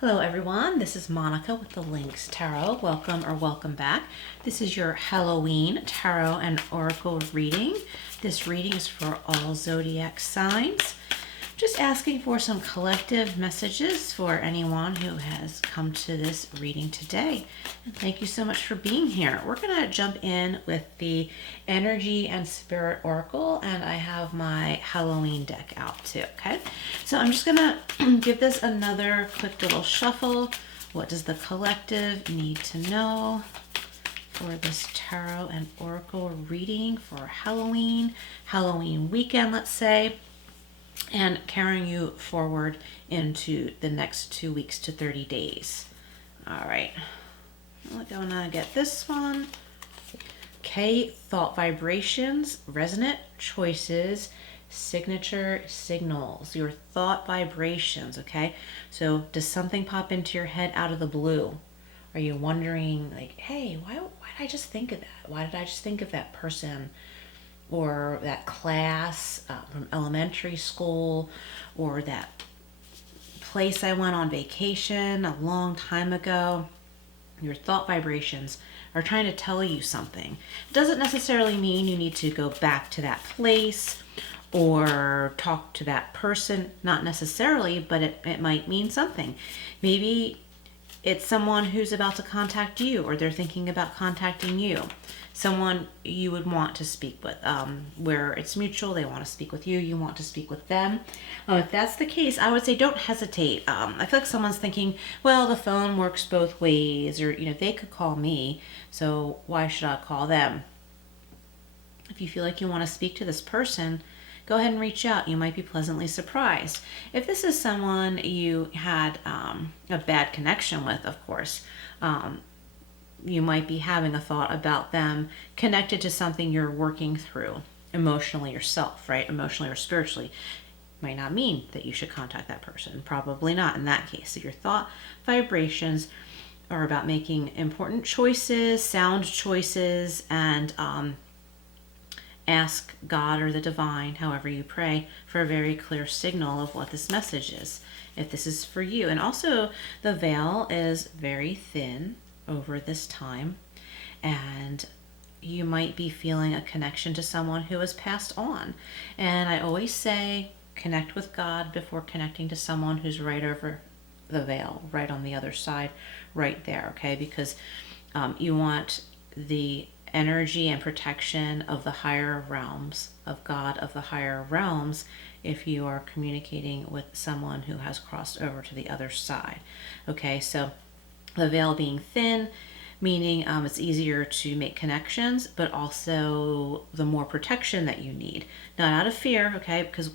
Hello everyone, this is Monica with the Lynx Tarot. Welcome or welcome back. This is your Halloween Tarot and Oracle reading. This reading is for all zodiac signs. Just asking for some collective messages for anyone who has come to this reading today. And thank you so much for being here. We're going to jump in with the Energy and Spirit Oracle, and I have my Halloween deck out too, okay? So I'm just going to give this another quick little shuffle. What does the collective need to know for this Tarot and Oracle reading for Halloween weekend, let's say, and carrying you forward into the next 2 weeks to 30 days. All right, we're gonna get this one. Okay, thought vibrations, resonant choices, signature signals, your thought vibrations, okay? So does something pop into your head out of the blue? Are you wondering like, hey, why did I just think of that? Why did I just think of that person? Or that class from elementary school, or that place I went on vacation a long time ago. Your thought vibrations are trying to tell you something. It doesn't necessarily mean you need to go back to that place or talk to that person, not necessarily, but it might mean something. Maybe it's someone who's about to contact you, or they're thinking about contacting you. Someone you would want to speak with, where it's mutual. They want to speak with you, you want to speak with them. If that's the case, I would say don't hesitate. I feel like someone's thinking, well, the phone works both ways, or they could call me, so why should I call them? If you feel like you want to speak to this person, go ahead and reach out. You might be pleasantly surprised. If this is someone you had a bad connection with, of course, you might be having a thought about them connected to something you're working through emotionally yourself, right? Emotionally or spiritually. Might not mean that you should contact that person. Probably not in that case. So your thought vibrations are about making important choices, sound choices, and ask God or the divine, however you pray, for a very clear signal of what this message is, if this is for you. And also, the veil is very thin over this time, and you might be feeling a connection to someone who has passed on. And I always say, connect with God before connecting to someone who's right over the veil, right on the other side, right there, okay? Because you want the energy and protection of the higher realms, of God, of the higher realms, if you are communicating with someone who has crossed over to the other side. Okay, so the veil being thin, meaning it's easier to make connections, but also the more protection that you need. Not out of fear, okay, because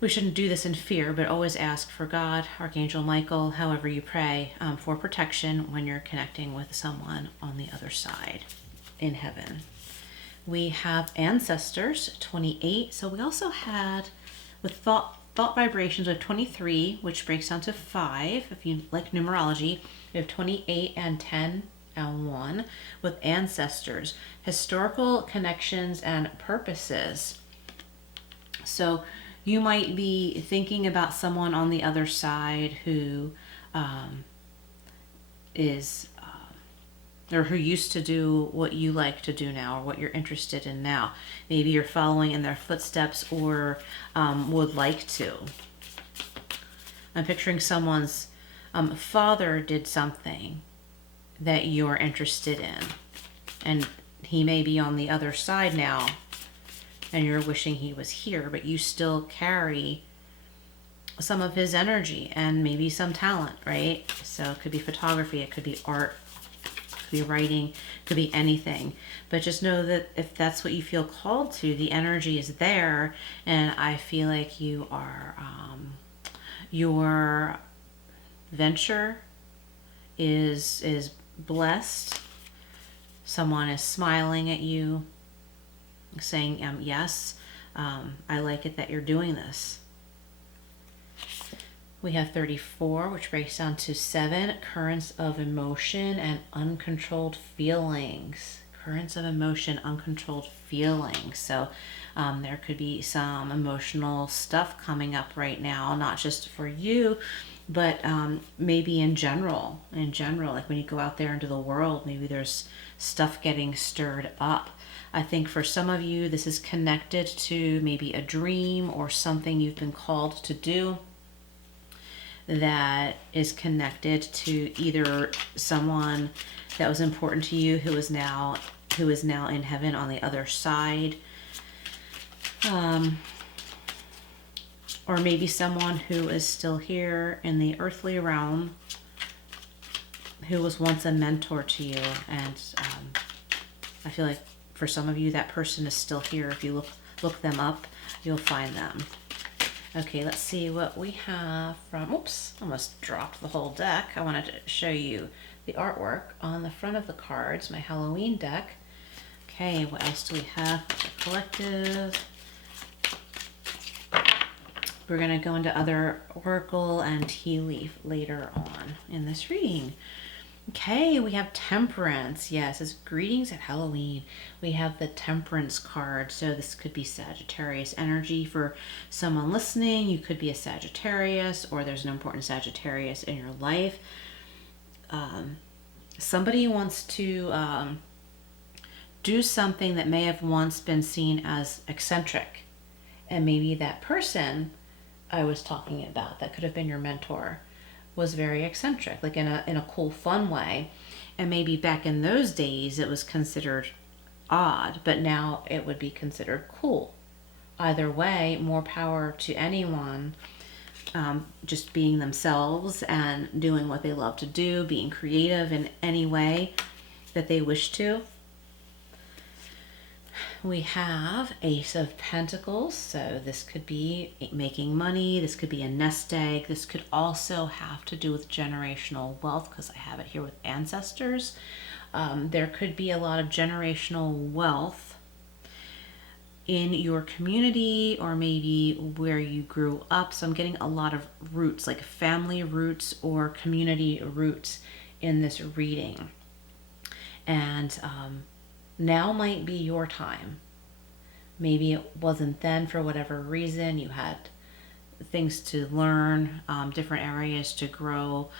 we shouldn't do this in fear, but always ask for God, Archangel Michael, however you pray, for protection when you're connecting with someone on the other side in heaven. We have ancestors, 28. So we also had with thought vibrations of 23, which breaks down to 5. If you like numerology, we have 28 and 10 and 1 with ancestors, historical connections and purposes. So you might be thinking about someone on the other side who is or who used to do what you like to do now, or what you're interested in now. Maybe you're following in their footsteps, or would like to. I'm picturing someone's father did something that you're interested in, and he may be on the other side now, and you're wishing he was here, but you still carry some of his energy and maybe some talent, right? So it could be photography, it could be art, be writing, could be anything. But just know that if that's what you feel called to, the energy is there, and I feel like you are your venture is blessed. Someone is smiling at you, saying yes, I like it that you're doing this. We have 34, which breaks down to 7, currents of emotion and uncontrolled feelings. Currents of emotion, uncontrolled feelings. So there could be some emotional stuff coming up right now, not just for you, but maybe in general, like when you go out there into the world, maybe there's stuff getting stirred up. I think for some of you, this is connected to maybe a dream or something you've been called to do that is connected to either someone that was important to you who is now in heaven on the other side, or maybe someone who is still here in the earthly realm who was once a mentor to you. And I feel like for some of you, that person is still here. If you look them up, you'll find them. Okay, let's see what we have from, oops, almost dropped the whole deck. I wanted to show you the artwork on the front of the cards, my Halloween deck. Okay, what else do we have for the collective? We're going to go into other oracle and tea leaf later on in this reading. Okay, we have Temperance. Yes, it's greetings at Halloween. We have the Temperance card. So this could be Sagittarius energy for someone listening. You could be a Sagittarius, or there's an important Sagittarius in your life. Somebody wants to do something that may have once been seen as eccentric. And maybe that person I was talking about, that could have been your mentor, was very eccentric, like in a cool, fun way. And maybe back in those days it was considered odd, but now it would be considered cool. Either way, more power to anyone, just being themselves and doing what they love to do, being creative in any way that they wish to. We have Ace of Pentacles, so this could be making money, this could be a nest egg, this could also have to do with generational wealth, because I have it here with ancestors. There could be a lot of generational wealth in your community, or maybe where you grew up. So I'm getting a lot of roots, like family roots or community roots in this reading. And now might be your time. Maybe it wasn't then for whatever reason. You had things to learn, different areas to grow.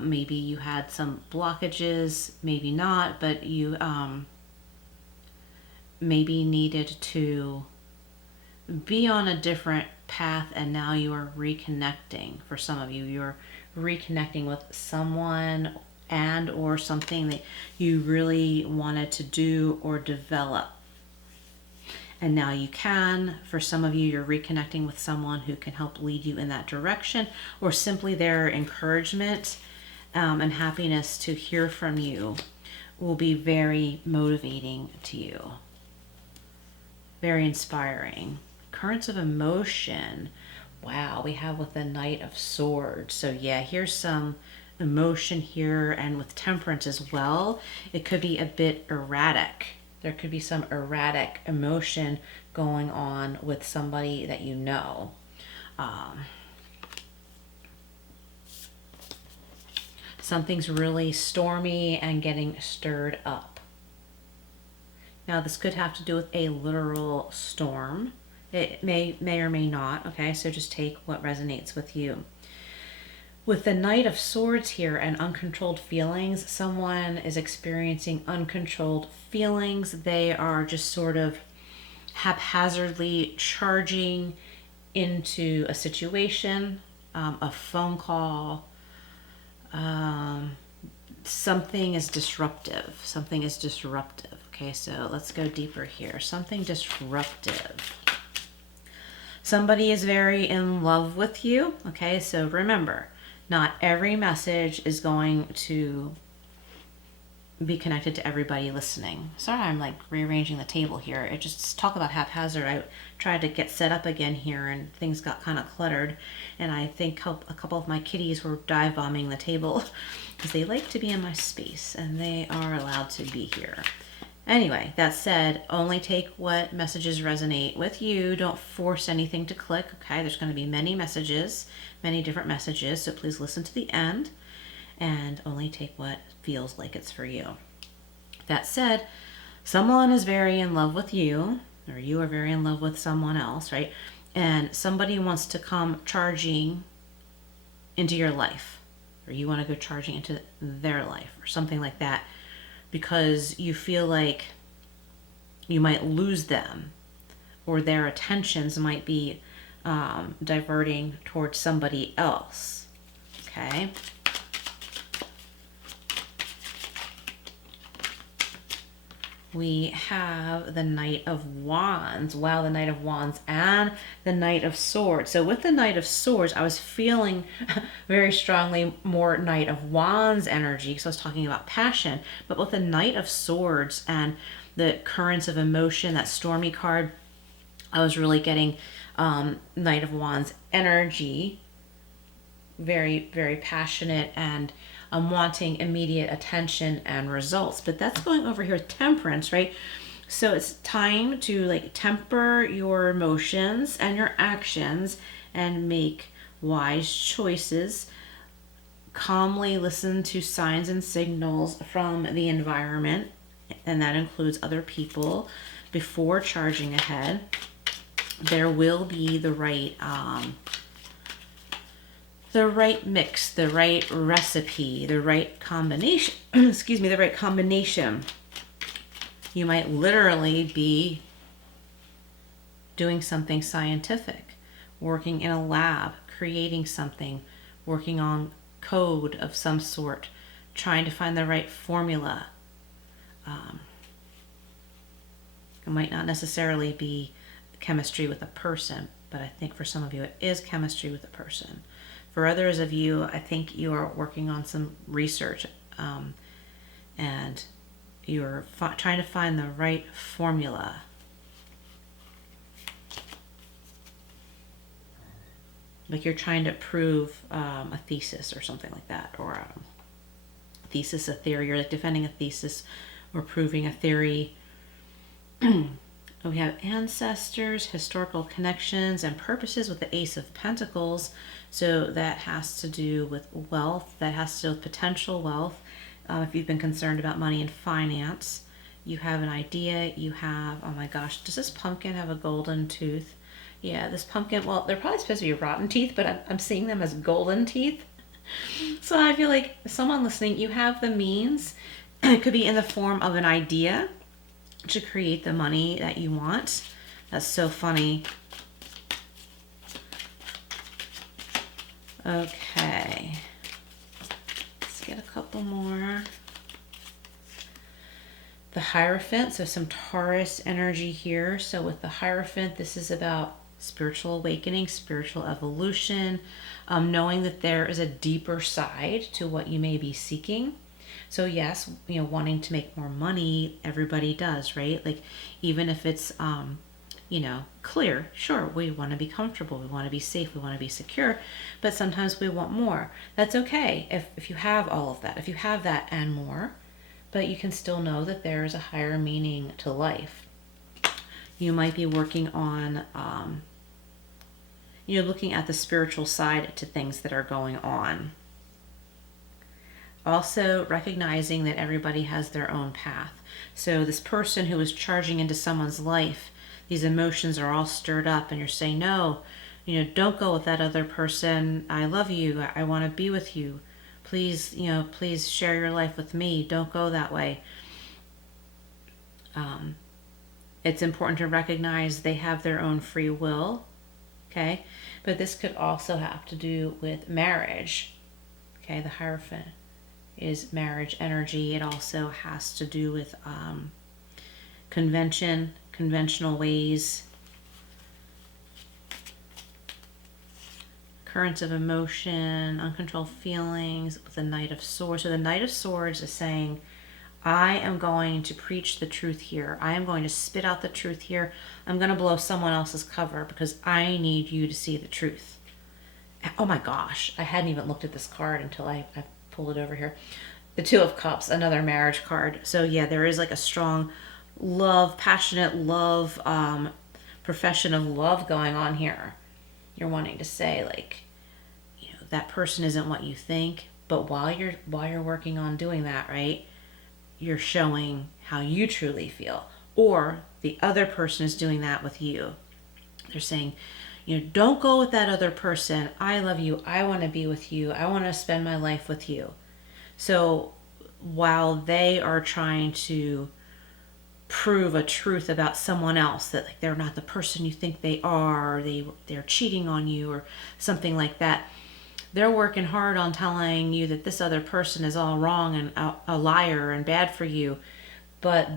Maybe you had some blockages, maybe not, but you maybe needed to be on a different path, and now you are reconnecting. For some of you, you're reconnecting with someone and or something that you really wanted to do or develop. And now you can. For some of you, you're reconnecting with someone who can help lead you in that direction, or simply their encouragement and happiness to hear from you will be very motivating to you. Very inspiring. Currents of emotion. Wow, we have with the Knight of Swords. So yeah, here's some emotion here, and with Temperance as well, it could be a bit erratic. There could be some erratic emotion going on with somebody that you know. Something's really stormy and getting stirred up. Now this could have to do with a literal storm. It may or may not. Okay, so just take what resonates with you. With the Knight of Swords here and uncontrolled feelings, someone is experiencing uncontrolled feelings. They are just sort of haphazardly charging into a situation, a phone call. Something is disruptive. Something is disruptive. Okay, so let's go deeper here. Something disruptive. Somebody is very in love with you. Okay, so remember, not every message is going to be connected to everybody listening. Sorry, I'm like rearranging the table here. It just talk about haphazard. I tried to get set up again here and things got kind of cluttered. And I think a couple of my kitties were dive bombing the table because they like to be in my space and they are allowed to be here. Anyway, that said, only take what messages resonate with you. Don't force anything to click, okay? There's going to be many messages, many different messages, so please listen to the end and only take what feels like it's for you. That said, someone is very in love with you, or you are very in love with someone else, right? And somebody wants to come charging into your life, or you want to go charging into their life or something like that, because you feel like you might lose them, or their attentions might be diverting towards somebody else. Okay. We have the Knight of Wands. Wow, the Knight of Wands and the Knight of Swords. So with the Knight of Swords, I was feeling very strongly more Knight of Wands energy, because I was talking about passion. But with the Knight of Swords and the currents of emotion, that stormy card, I was really getting Knight of Wands energy. Very, very passionate, and I'm wanting immediate attention and results. But that's going over here with Temperance, right? So it's time to like temper your emotions and your actions and make wise choices. Calmly listen to signs and signals from the environment, and that includes other people, before charging ahead. There will be the right mix, the right recipe, the right combination, excuse me, the right combination. You might literally be doing something scientific, working in a lab, creating something, working on code of some sort, trying to find the right formula. It might not necessarily be chemistry with a person, but I think for some of you it is chemistry with a person. For others of you, I think you are working on some research, and you're trying to find the right formula. Like you're trying to prove a thesis or something like that, or a thesis, a theory. You're like defending a thesis or proving a theory. We have ancestors, historical connections, and purposes with the Ace of Pentacles. So that has to do with wealth. That has to do with potential wealth. If you've been concerned about money and finance, you have an idea. You have, oh my gosh, does this pumpkin have a golden tooth? Yeah, this pumpkin, well, they're probably supposed to be rotten teeth, but I'm seeing them as golden teeth. So I feel like someone listening, you have the means. It could be in the form of an idea to create the money that you want. That's so funny. Okay. Let's get a couple more. The Hierophant, so some Taurus energy here. So with the Hierophant, this is about spiritual awakening, spiritual evolution, knowing that there is a deeper side to what you may be seeking. So yes, you know, wanting to make more money, everybody does, right? Like even if it's, you know, clear, sure, we want to be comfortable, we want to be safe, we want to be secure, but sometimes we want more. That's okay if you have all of that, if you have that and more, but you can still know that there is a higher meaning to life. You might be working on, you know, looking at the spiritual side to things that are going on. Also recognizing that everybody has their own path. So this person who is charging into someone's life, these emotions are all stirred up and you're saying, no, you know, don't go with that other person. I love you. I want to be with you. Please, you know, please share your life with me. Don't go that way. It's important to recognize they have their own free will. Okay. But this could also have to do with marriage. Okay. The Hierophant is marriage energy. It also has to do with conventional ways, currents of emotion, uncontrolled feelings, with the Knight of Swords. So the Knight of Swords is saying, I am going to preach the truth here. I am going to spit out the truth here. I'm going to blow someone else's cover because I need you to see the truth. Oh my gosh, I hadn't even looked at this card until I pull it over here. The Two of Cups, another marriage card. So yeah, there is like a strong love, passionate love, profession of love going on here. You're wanting to say like, you know, that person isn't what you think, but while you're working on doing that, right, you're showing how you truly feel. Or the other person is doing that with you. They're saying, You know, don't go with that other person. I love you. I want to be with you. I want to spend my life with you. So while they are trying to prove a truth about someone else, that like they're not the person you think they are, or they're cheating on you or something like that, they're working hard on telling you that this other person is all wrong and a liar and bad for you. But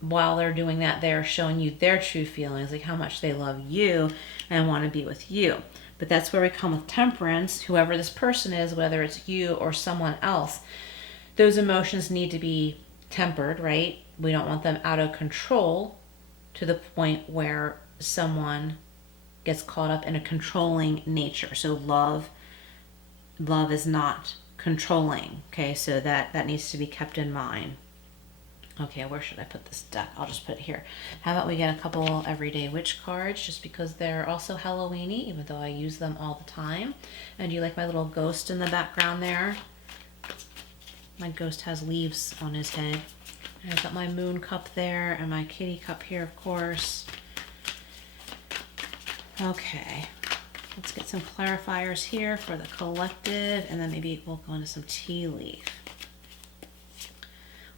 while they're doing that, they're showing you their true feelings, like how much they love you and want to be with you. But that's where we come with temperance. Whoever this person is, whether it's you or someone else, those emotions need to be tempered, right? We don't want them out of control to the point where someone gets caught up in a controlling nature. So love is not controlling. Okay, so that needs to be kept in mind. Okay, where should I put this deck? I'll just put it here. How about we get a couple everyday witch cards, just because they're also Halloweeny, even though I use them all the time. And you like my little ghost in the background there? My ghost has leaves on his head. And I've got my moon cup there and my kitty cup here, of course. Okay, let's get some clarifiers here for the collective, and then maybe we'll go into some tea leaf.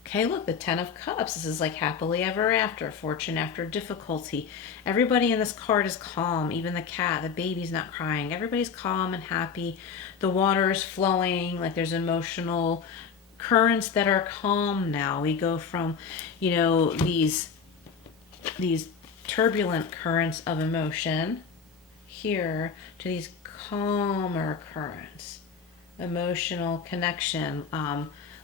Okay, look, the 10 of Cups. This is like happily ever after, fortune after difficulty. Everybody in this card is calm, even the cat, the baby's not crying. Everybody's calm and happy. The water is flowing, like there's emotional currents that are calm now. We go from, you know, these turbulent currents of emotion here to these calmer currents, emotional connection,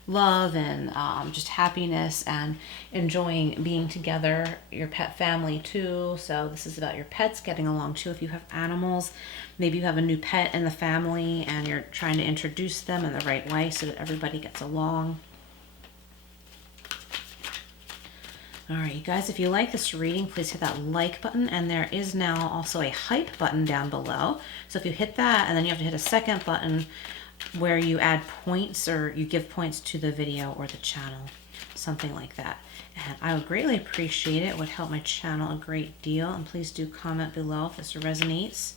love, and just happiness and enjoying being together, your pet family too. So this is about your pets getting along too. If you have animals, maybe you have a new pet in the family and you're trying to introduce them in the right way so that everybody gets along. All right, you guys, if you like this reading, please hit that like button. And there is now also a hype button down below. So if you hit that, and then you have to hit a second button where you add points or you give points to the video or the channel, something like that. And I would greatly appreciate it. It would help my channel a great deal. And please do comment below if this resonates.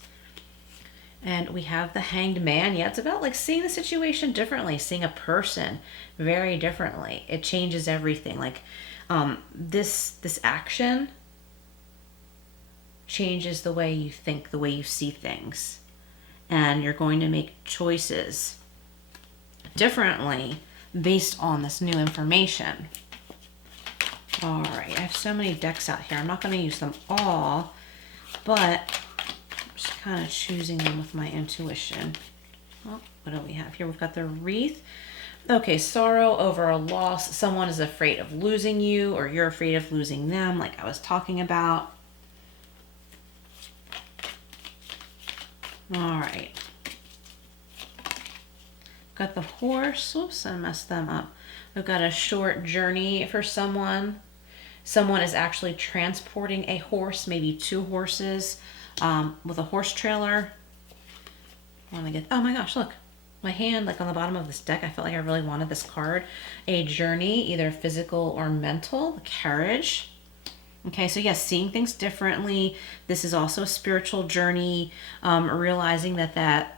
And we have the Hanged Man. Yeah, it's about like seeing the situation differently, seeing a person very differently. It changes everything. Like this action changes the way you think, the way you see things. And you're going to make choices differently based on this new information. All right, I have so many decks out here. I'm not going to use them all, but I'm just kind of choosing them with my intuition. Oh, what do we have here? We've got the Wreath. Okay, sorrow over a loss. Someone is afraid of losing you, or you're afraid of losing them, like I was talking about. All right. Got the Horse. Oops, I messed them up. We've got a short journey for someone. Someone is actually transporting a horse, maybe 2 horses, with a horse trailer. I want to get, oh my gosh, look. My hand, like on the bottom of this deck, I felt like I really wanted this card. A journey, either physical or mental. Carriage. Okay, so yes, seeing things differently. This is also a spiritual journey. Realizing that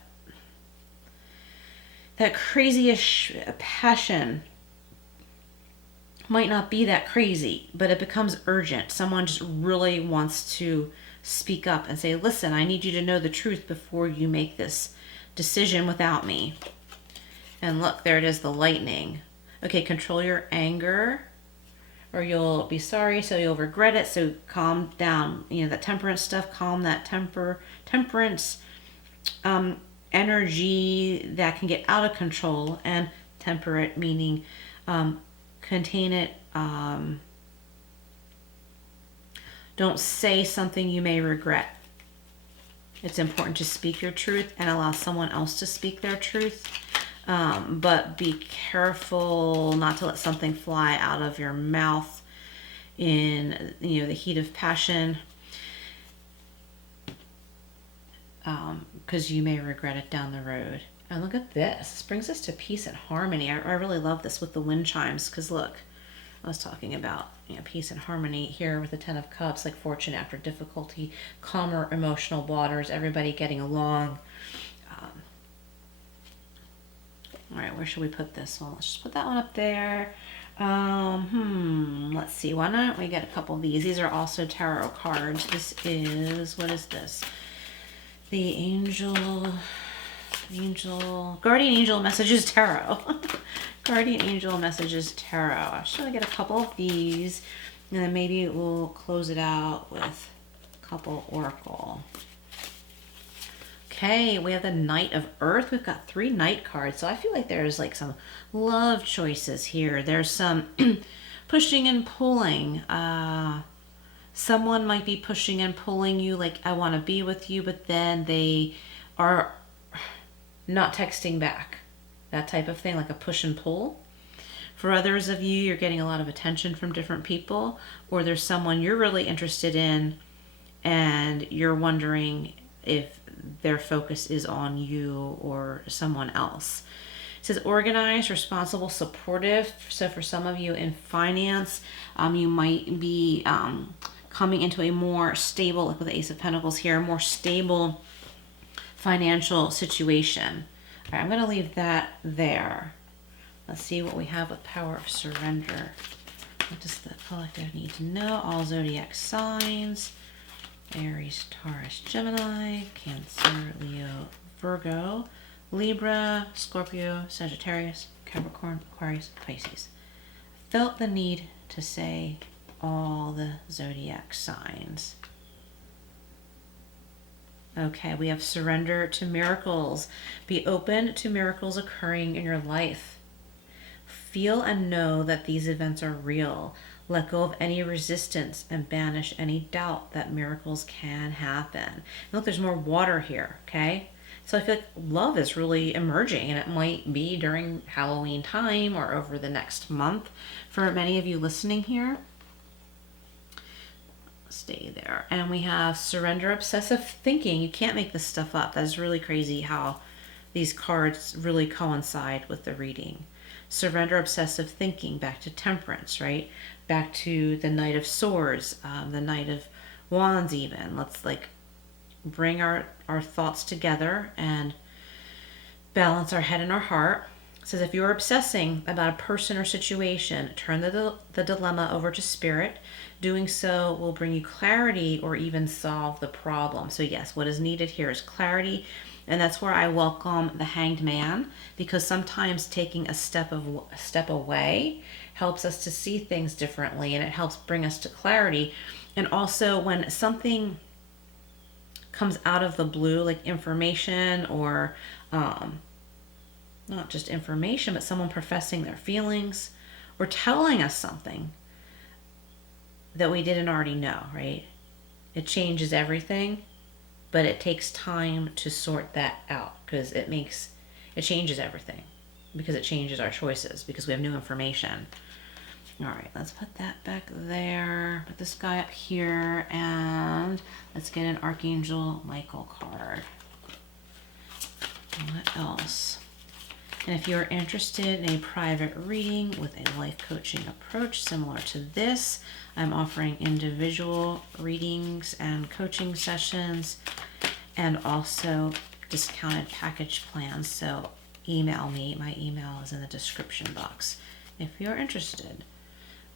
crazy-ish passion might not be that crazy, but it becomes urgent. Someone just really wants to speak up and say, listen, I need you to know the truth before you make this decision without me. And look, there it is, the Lightning. Okay, control your anger or you'll be sorry, so you'll regret it. So calm down. You know, that temperance stuff, calm that temperance energy that can get out of control, and temperate meaning contain it. Don't say something you may regret. It's important to speak your truth and allow someone else to speak their truth. But be careful not to let something fly out of your mouth in, you know, the heat of passion, because you may regret it down the road. And look at this. This brings us to peace and harmony. I really love this with the wind chimes, because look, I was talking about, you know, peace and harmony here with the Ten of Cups, like fortune after difficulty, calmer emotional waters, everybody getting along. All right, where should we put this one? Let's just put that one up there. Let's see. Why don't we get a couple of these? These are also tarot cards. This is, what is this? The Guardian Angel Messages Tarot. Guardian Angel Messages Tarot. I'm just going to get a couple of these, and then maybe we'll close it out with a couple Oracle. Okay, we have the Knight of Earth. We've got 3 Knight cards. So I feel like there's like some love choices here. There's some pushing and pulling. Someone might be pushing and pulling you, like, I want to be with you, but then they are not texting back. That type of thing, like a push and pull. For others of you, you're getting a lot of attention from different people, or there's someone you're really interested in and you're wondering if their focus is on you or someone else. It says organized, responsible, supportive. So for some of you in finance, you might be coming into a more stable, like with the Ace of Pentacles here, more stable financial situation. All right, I'm going to leave that there. Let's see what we have with Power of Surrender. What does the collective need to know? All zodiac signs. Aries, Taurus, Gemini, Cancer, Leo, Virgo, Libra, Scorpio, Sagittarius, Capricorn, Aquarius, Pisces. Felt the need to say all the zodiac signs. Okay, we have surrender to miracles. Be open to miracles occurring in your life. Feel and know that these events are real. Let go of any resistance and banish any doubt that miracles can happen. And look, there's more water here, okay? So I feel like love is really emerging, and it might be during Halloween time or over the next month for many of you listening here. Stay there. And we have surrender obsessive thinking. You can't make this stuff up. That's really crazy how these cards really coincide with the reading. Surrender obsessive thinking, back to temperance, right? Back to the Knight of Swords, the Knight of Wands even. Let's like bring our thoughts together and balance our head and our heart. It says if you're obsessing about a person or situation, turn the dilemma over to spirit. Doing so will bring you clarity or even solve the problem. So yes, what is needed here is clarity. And that's where I welcome the Hanged Man, because sometimes taking a step away helps us to see things differently, and it helps bring us to clarity. And also when something comes out of the blue, like information or not just information, but someone professing their feelings or telling us something that we didn't already know, right? It changes everything. But it takes time to sort that out, because it changes everything, because it changes our choices, because we have new information. All right, let's put that back there. Put this guy up here, and let's get an Archangel Michael card. What else? And if you're interested in a private reading with a life coaching approach similar to this, I'm offering individual readings and coaching sessions, and also discounted package plans. So email me. My email is in the description box if you're interested.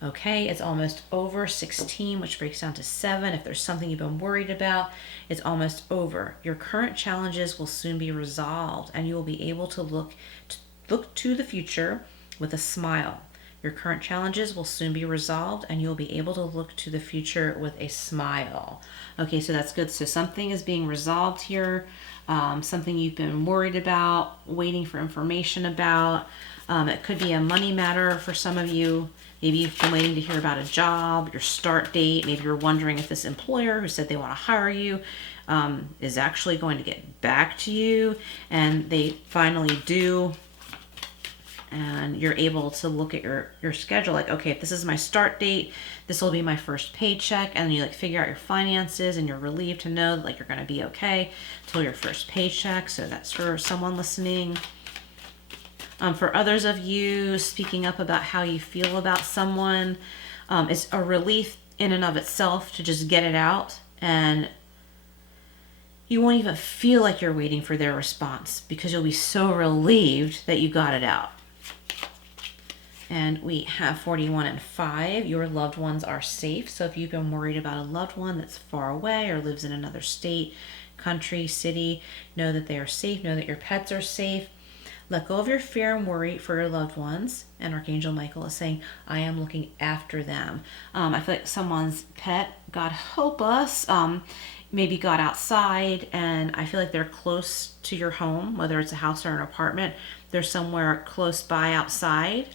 Okay, it's almost over 16, which breaks down to 7. If there's something you've been worried about, it's almost over. Your current challenges will soon be resolved, and you will be able to look to the future with a smile. Your current challenges will soon be resolved, and you'll be able to look to the future with a smile. Okay, so that's good. So something is being resolved here, something you've been worried about, waiting for information about. It could be a money matter for some of you. Maybe you've been waiting to hear about a job, your start date. Maybe you're wondering if this employer who said they want to hire you is actually going to get back to you, and they finally do. And you're able to look at your schedule, like, okay, if this is my start date, this will be my first paycheck, and you like figure out your finances, and you're relieved to know that like you're going to be okay till your first paycheck. So that's for someone listening. For others of you, speaking up about how you feel about someone is a relief in and of itself to just get it out, and you won't even feel like you're waiting for their response because you'll be so relieved that you got it out. And we have 41 and 5. Your loved ones are safe. So if you've been worried about a loved one that's far away or lives in another state, country, city, know that they are safe. Know that your pets are safe. Let go of your fear and worry for your loved ones. And Archangel Michael is saying, I am looking after them. I feel like someone's pet, God help us, maybe got outside, and I feel like they're close to your home, whether it's a house or an apartment. They're somewhere close by outside.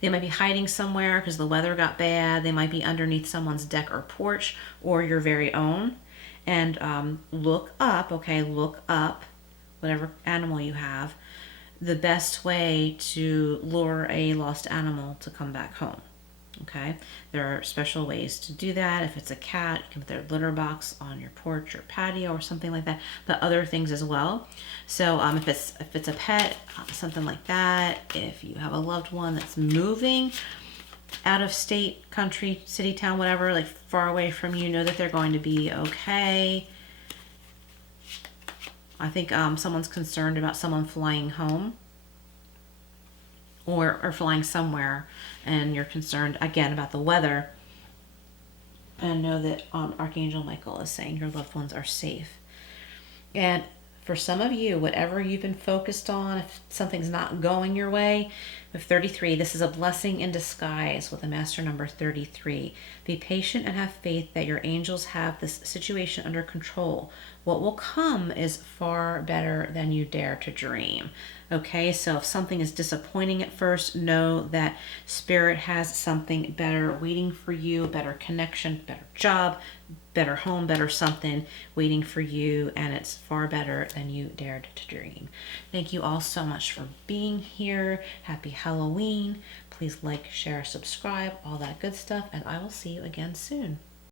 They might be hiding somewhere because the weather got bad. They might be underneath someone's deck or porch or your very own. And look up, okay, look up, whatever animal you have, the best way to lure a lost animal to come back home. Okay, there are special ways to do that. If it's a cat, you can put their litter box on your porch or patio or something like that, but other things as well. So if it's a pet, something like that. If you have a loved one that's moving out of state, country, city, town, whatever, like far away from you, know that they're going to be okay. I think someone's concerned about someone flying home or flying somewhere, and you're concerned again about the weather. And know that Archangel Michael is saying your loved ones are safe. And for some of you, whatever you've been focused on, if something's not going your way, with 33, this is a blessing in disguise with a master number 33. Be patient and have faith that your angels have this situation under control. What will come is far better than you dare to dream. Okay, so if something is disappointing at first, know that Spirit has something better waiting for you, better connection, better job, better home, better something waiting for you, and it's far better than you dared to dream. Thank you all so much for being here. Happy Halloween. Please like, share, subscribe, all that good stuff, and I will see you again soon.